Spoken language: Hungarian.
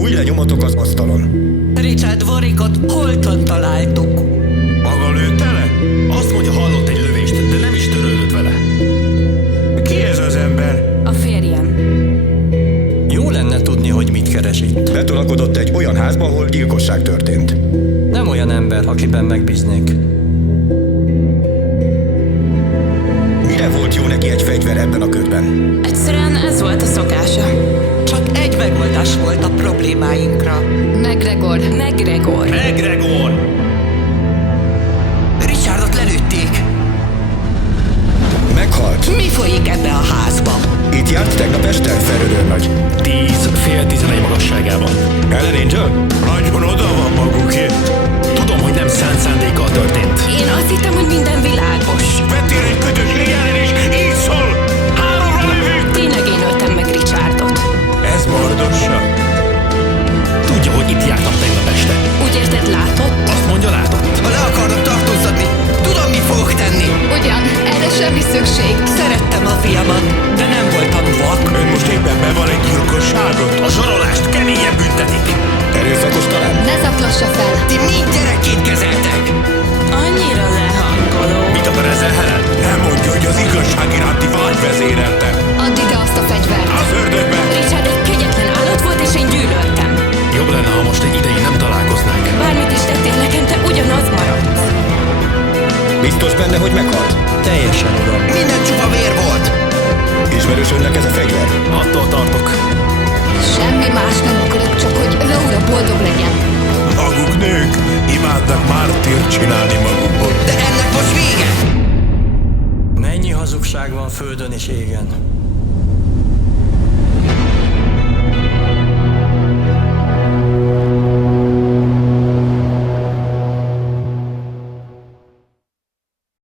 Új lenyomatok az asztalon. Richard Warwickot holtan találtuk. Maga lőtte le? Azt mondja, hallott egy lövést, de nem is törődött vele. Ki ez az ember? A férjem. Jó lenne tudni, hogy mit keres itt. Betolakodott egy olyan házba, ahol gyilkosság történt. Nem olyan ember, akiben megbíznék. Mire volt jó neki egy fegyver ebben a ködben? Egyszerűen ez volt a szokása. Csak egy megoldás volt a problémáinkra. McGregor. McGregor! Richardot lelőtték. Meghalt. Mi folyik ebbe a házba? Itt járt tegnap este Ferőrőrnagy. 10-11 magasságában. Ellen Angel? Nagyon oda van magukért. Tudom, hogy nem szánt szándékkal történt. Én azt hittem, hogy minden világos. Vettél egy ködös ellen és így szól! 3-ra lövünk! Tényleg én öltem meg Richardot. Ez bardossa. Tudja, hogy itt jártam tegnap este. Úgy érted, látott? Azt mondja, látott. Ha le akarnak tartóztatni, tudom, mit fogok tenni. Ugyan, erre semmi szükség. Szerettem a fiamat, de nem voltam vak. Ön most éppen beval egy gyilkosságot. A zsarolást keményen büntetik. Erőszakos talán? Ne zaklassa fel. Ti mind gyerekként kezeltek. Annyira lehangoló. Mit akar ezzel Helen? Nem mondja, hogy az igazság iránti vágy vezérelte. Add ide azt a fegyvert. Az ördögbe! Richard egy kegyetlen állat volt, és én gyűlöltem. Jobb lenne, ha most egy ideig nem találkoznánk. Bármit is tettél nekem, te ugyanaz maradsz. Biztos benne, hogy meghalt? Teljesen, uram. Minden csupa vér volt. Ismerős önnek ez a fegyver? Attól tartok. Semmi más nem akarok, csak hogy Laura boldog legyen. Maguk nők imádnak mártírt csinálni magukból. De ennek most vége. Mennyi hazugság van földön és égen.